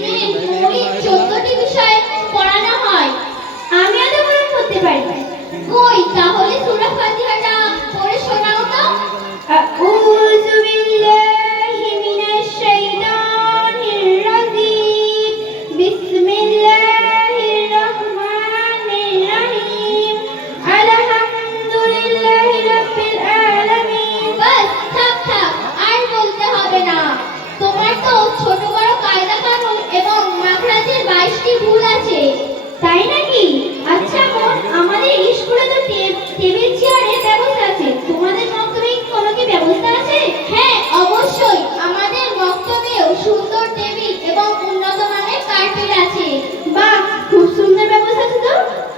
প্রতিদিন মৌলিক 14টি বিষয় পড়ানো হয়। আমিও তো কোরআন পড়তে পারি। কই তাহলে সূরা ফাতিহাটা পড়ে শোনাও তো। আউযু বিল্লাহি মিনাশ শাইতানির রাজিম। বিসমিল্লাহির রহমানির রহিম। আলহামদুলিল্লাহি রাব্বিল আলামিন। বাস থাক থাক, আর বলতে হবে না। তোমার তো ছোট বড় কায়দা কানুন এবং মাখরাজের 22টি ভুল আছে। তাই নাকি? আচ্ছা বোন, আমাদের স্কুলে তো টেবিল চেয়ারের ব্যবস্থা আছে। তোমাদের মক্তবে কোনো কি ব্যবস্থা আছে? হ্যাঁ অবশ্যই, আমাদের মক্তবেও সুন্দর টেবিল এবং উন্নত মানের কার্পেট আছে। বাহ, খুব সুন্দর ব্যবস্থা আছে তো।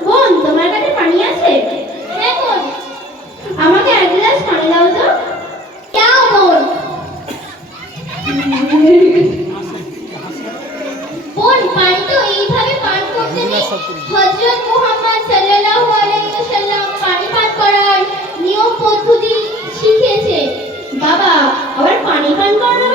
বোন, তোমার কাছে পানি আছে? হ্যাঁ বোন। আমাকে এক গ্লাস পানি দাও তো। দাও বোন। বোন, পানি তো এইভাবে পান করতে নেই। হযরত মুহাম্মদ সাল্লাল্লাহু আলাইহি ওয়াসাল্লাম পানি পান করার নিয়ম পদ্ধতি শিখিয়েছে। বাবা, আবার পানি পান করার